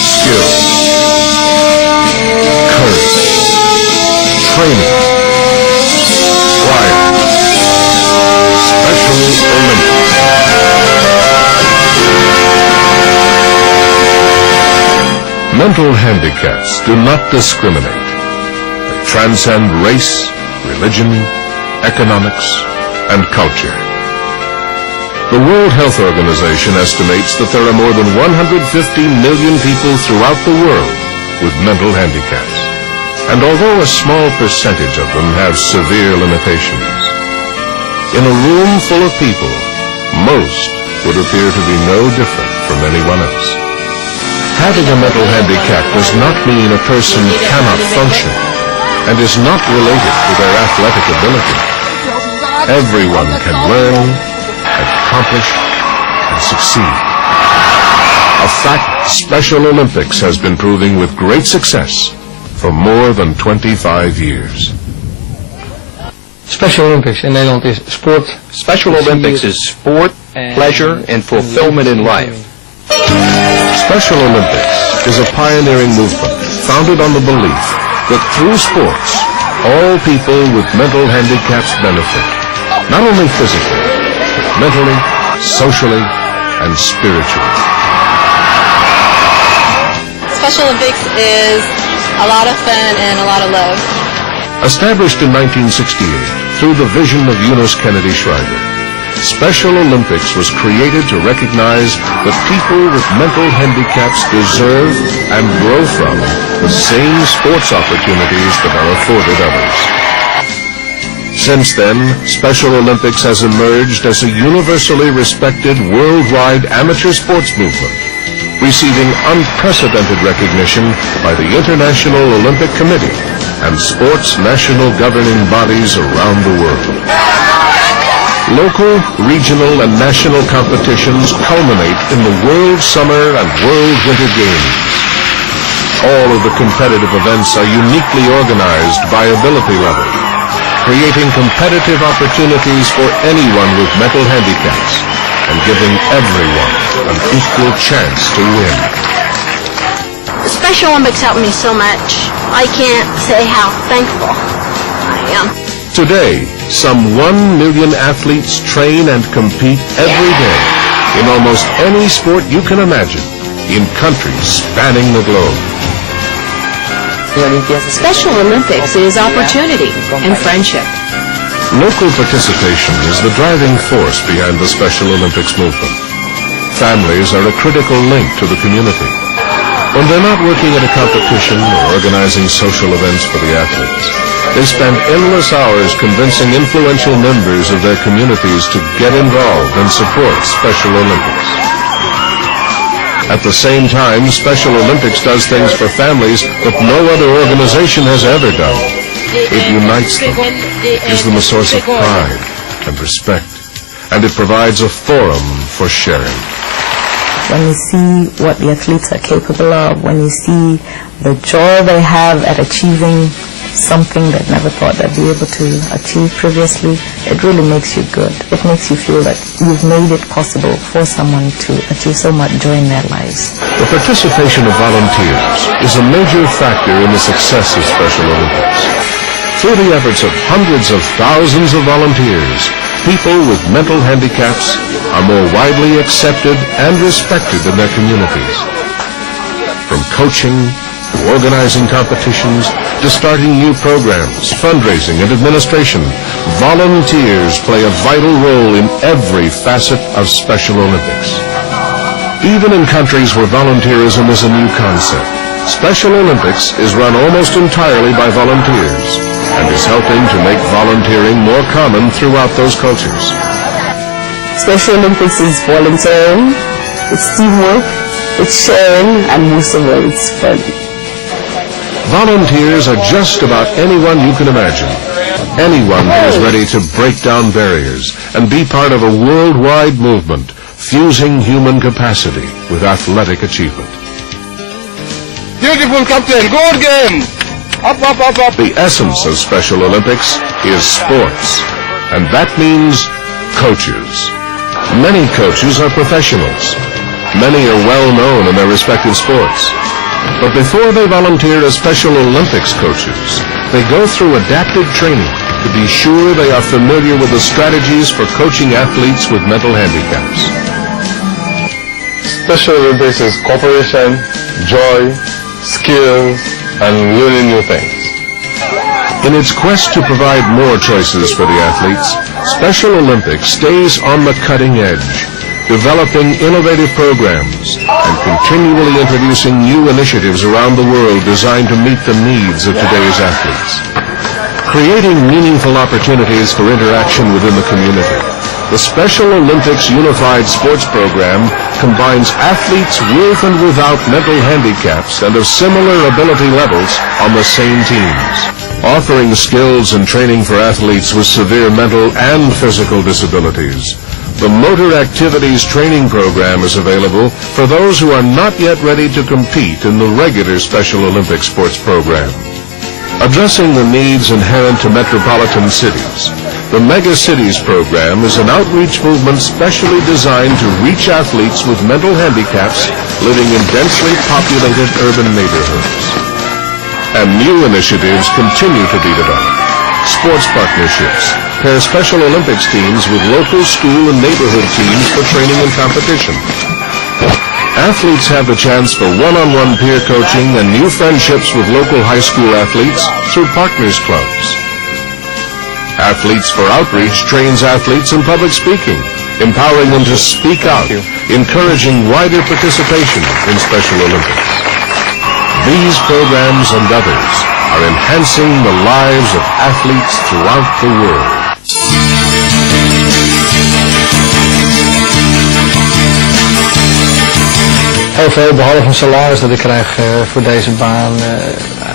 skill, courage, training, flying, Special Olympics. Mental handicaps do not discriminate. They transcend race, religion, economics, and culture. The World Health Organization estimates that there are more than 150 million people throughout the world with mental handicaps. And although a small percentage of them have severe limitations, in a room full of people, most would appear to be no different from anyone else. Having a mental handicap does not mean a person cannot function and is not related to their athletic ability. Everyone can learn, accomplish, and succeed. A fact Special Olympics has been proving with great success for more than 25 years. Special Olympics in Nederland is sport. Special Olympics is sport, pleasure, and fulfillment in life. Special Olympics is a pioneering movement founded on the belief that through sports, all people with mental handicaps benefit, not only physically, but mentally, socially, and spiritually. Special Olympics is a lot of fun and a lot of love. Established in 1968 through the vision of Eunice Kennedy Shriver, Special Olympics was created to recognize that people with mental handicaps deserve and grow from the same sports opportunities that are afforded others. Since then, Special Olympics has emerged as a universally respected worldwide amateur sports movement, receiving unprecedented recognition by the International Olympic Committee and sports national governing bodies around the world. Local, regional, and national competitions culminate in the World Summer and World Winter Games. All of the competitive events are uniquely organized by ability level, creating competitive opportunities for anyone with mental handicaps and giving everyone an equal chance to win. The Special Olympics helped me so much. I can't say how thankful I am. Today, some 1 million athletes train and compete every day in almost any sport you can imagine in countries spanning the globe. Special Olympics is opportunity and friendship. Local participation is the driving force behind the Special Olympics movement. Families are a critical link to the community. When they're not working at a competition or organizing social events for the athletes, they spend endless hours convincing influential members of their communities to get involved and support Special Olympics. At the same time, Special Olympics does things for families that no other organization has ever done. It unites them, gives them a source of pride and respect, and it provides a forum for sharing. When you see what the athletes are capable of, when you see the joy they have at achieving something they never thought they'd be able to achieve previously, it really makes you good. It makes you feel that you've made it possible for someone to achieve so much joy in their lives. The participation of volunteers is a major factor in the success of Special Olympics. Through the efforts of hundreds of thousands of volunteers, people with mental handicaps are more widely accepted and respected in their communities. From coaching, to organizing competitions, to starting new programs, fundraising, and administration, volunteers play a vital role in every facet of Special Olympics. Even in countries where volunteerism is a new concept, Special Olympics is run almost entirely by volunteers and is helping to make volunteering more common throughout those cultures. Special Olympics is volunteering, it's teamwork, it's sharing, and most of all, it's fun. Volunteers are just about anyone you can imagine. Anyone who is ready to break down barriers and be part of a worldwide movement fusing human capacity with athletic achievement. Beautiful, Captain. Good game. Up, up, up, up. The essence of Special Olympics is sports, and that means coaches. Many coaches are professionals. Many are well known in their respective sports. But before they volunteer as Special Olympics coaches, they go through adaptive training to be sure they are familiar with the strategies for coaching athletes with mental handicaps. Special Olympics is cooperation, joy, skills, and learning new things. In its quest to provide more choices for the athletes, Special Olympics stays on the cutting edge, developing innovative programs and continually introducing new initiatives around the world designed to meet the needs of today's athletes. Creating meaningful opportunities for interaction within the community, the Special Olympics Unified Sports Program combines athletes with and without mental handicaps and of similar ability levels on the same teams, offering skills and training for athletes with severe mental and physical disabilities. The Motor Activities Training Program is available for those who are not yet ready to compete in the regular Special Olympics sports program. Addressing the needs inherent to metropolitan cities, the Mega Cities program is an outreach movement specially designed to reach athletes with mental handicaps living in densely populated urban neighborhoods. And new initiatives continue to be developed. Sports partnerships pair Special Olympics teams with local school and neighborhood teams for training and competition. Athletes have the chance for one-on-one peer coaching and new friendships with local high school athletes through partners clubs. Athletes for Outreach trains athletes in public speaking, empowering them to speak out, encouraging wider participation in Special Olympics. These programs and others are enhancing the lives of athletes throughout the world. Heel veel, behalve een salaris dat ik krijg voor deze baan,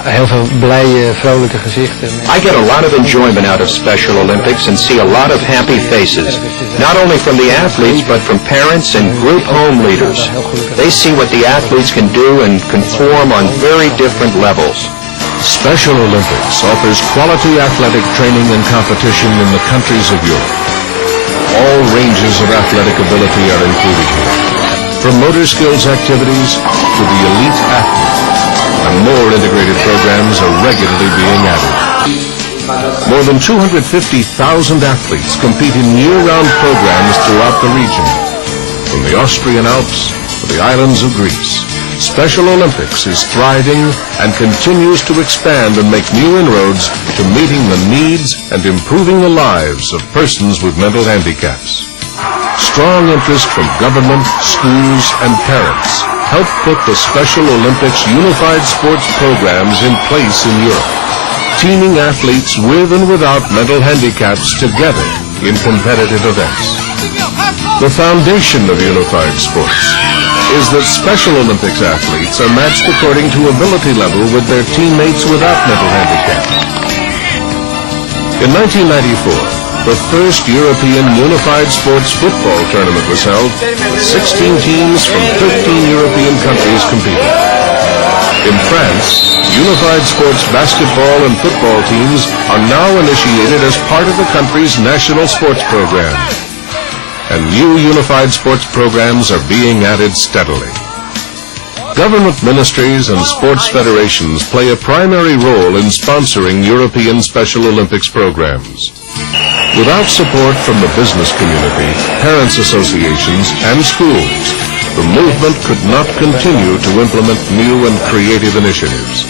heel veel blije, vrolijke gezichten. I get a lot of enjoyment out of Special Olympics and see a lot of happy faces, not only from the athletes but from parents and group home leaders. They see what the athletes can do and conform on very different levels. Special Olympics offers quality athletic training and competition in the countries of Europe. All ranges of athletic ability are included here, from motor skills activities to the elite athlete, and more integrated programs are regularly being added. More than 250,000 athletes compete in year-round programs throughout the region, from the Austrian Alps to the islands of Greece. Special Olympics is thriving and continues to expand and make new inroads to meeting the needs and improving the lives of persons with mental handicaps. Strong interest from government, schools, and parents help put the Special Olympics Unified Sports programs in place in Europe, teaming athletes with and without mental handicaps together in competitive events. The foundation of Unified Sports is that Special Olympics athletes are matched according to ability level with their teammates without mental handicaps. In 1994, the first European Unified Sports football tournament was held, with 16 teams from 13 European countries competing. In France, Unified Sports basketball and football teams are now initiated as part of the country's national sports program. And new unified sports programs are being added steadily. Government ministries and sports federations play a primary role in sponsoring European Special Olympics programs. Without support from the business community, parents' associations, and schools, the movement could not continue to implement new and creative initiatives.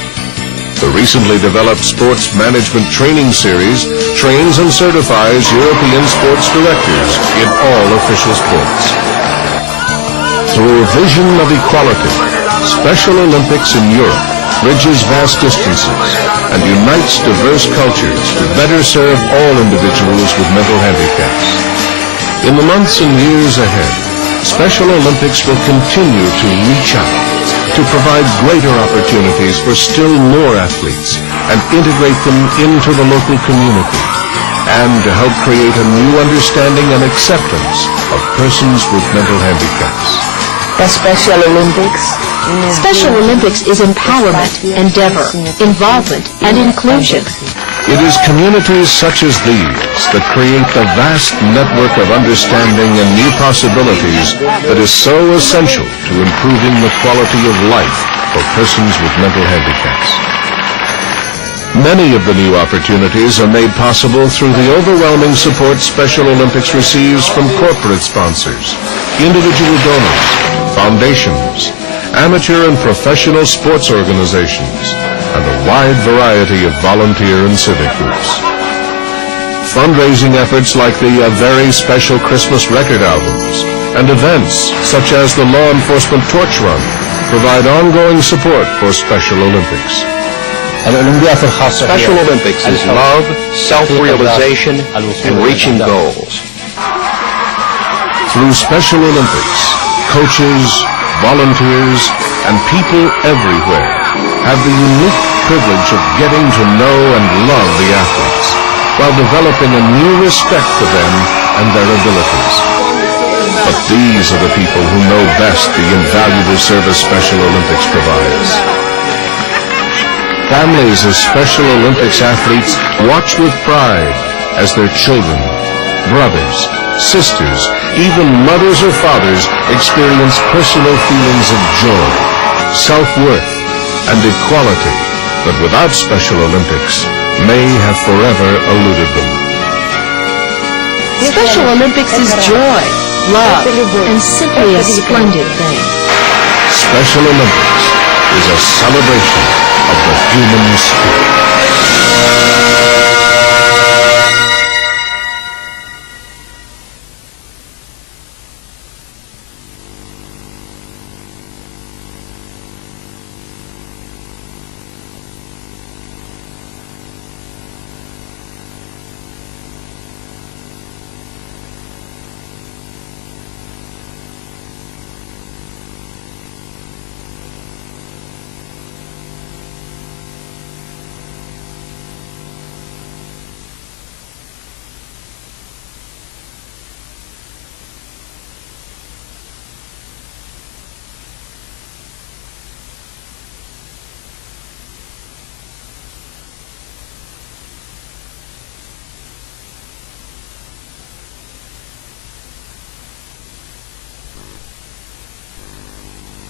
The recently developed Sports Management Training Series trains and certifies European sports directors in all official sports. Through a vision of equality, Special Olympics in Europe bridges vast distances and unites diverse cultures to better serve all individuals with mental handicaps. In the months and years ahead, Special Olympics will continue to reach out to provide greater opportunities for still more athletes and integrate them into the local community, and to help create a new understanding and acceptance of persons with mental handicaps. The Special Olympics. Special Olympics is empowerment, endeavor, involvement, and inclusion. It is communities such as these that create the vast network of understanding and new possibilities that is so essential to improving the quality of life for persons with mental handicaps. Many of the new opportunities are made possible through the overwhelming support Special Olympics receives from corporate sponsors, individual donors, foundations, amateur and professional sports organizations, and a wide variety of volunteer and civic groups. Fundraising efforts like the very special Christmas record albums and events such as the Law Enforcement Torch Run provide ongoing support for Special Olympics. Special Olympics is love, self-realization, and reaching goals. Through Special Olympics, coaches, volunteers, and people everywhere have the unique privilege of getting to know and love the athletes while developing a new respect for them and their abilities. But these are the people who know best the invaluable service Special Olympics provides. Families of Special Olympics athletes watch with pride as their children, brothers, sisters, even mothers or fathers experience personal feelings of joy, self-worth, and equality that without Special Olympics may have forever eluded them. Special Olympics is joy, love, and simply a splendid thing. Special Olympics is a celebration of the human spirit.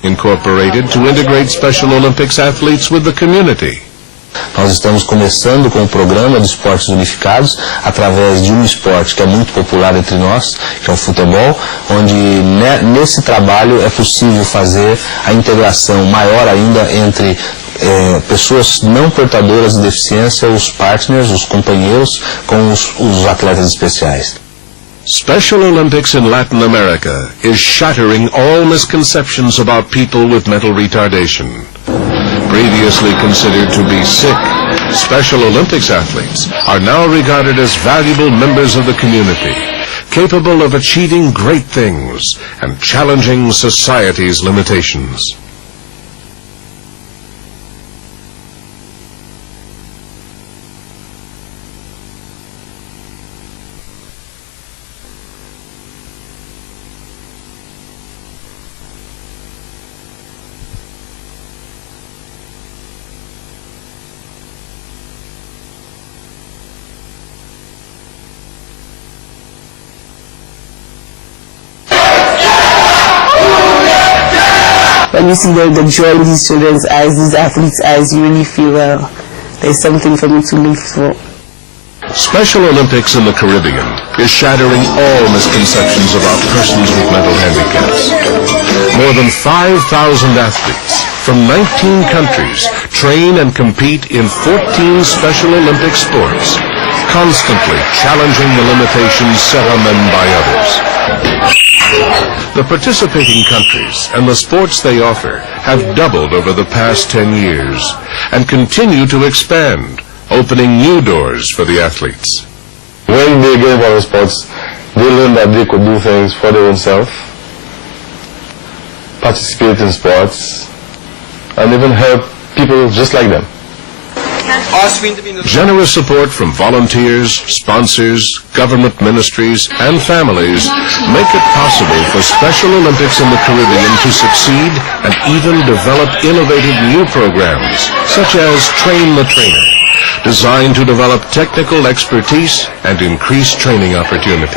Incorporated to integrate Special Olympics athletes with the community. Nós estamos começando com o programa de esportes unificados através de um esporte que é muito popular entre nós, que é o futebol, onde nesse trabalho é possível fazer a integração maior ainda entre pessoas não portadoras de deficiência, os partners, os companheiros, com os atletas especiais. Special Olympics in Latin America is shattering all misconceptions about people with mental retardation. Previously considered to be sick, Special Olympics athletes are now regarded as valuable members of the community, capable of achieving great things and challenging society's limitations. When you see the joy in these children's eyes, these athletes' eyes, you really feel, well, there's something for me to live for. Special Olympics in the Caribbean is shattering all misconceptions about persons with mental handicaps. More than 5,000 athletes from 19 countries train and compete in 14 Special Olympic sports, constantly challenging the limitations set on them by others. The participating countries and the sports they offer have doubled over the past 10 years and continue to expand, opening new doors for the athletes. When they get involved in sports, they learn that they could do things for their own self, participate in sports, and even help people just like them. Generous support from volunteers, sponsors, government ministries, and families make it possible for Special Olympics in the Caribbean to succeed and even develop innovative new programs, such as Train the Trainer, designed to develop technical expertise and increase training opportunities.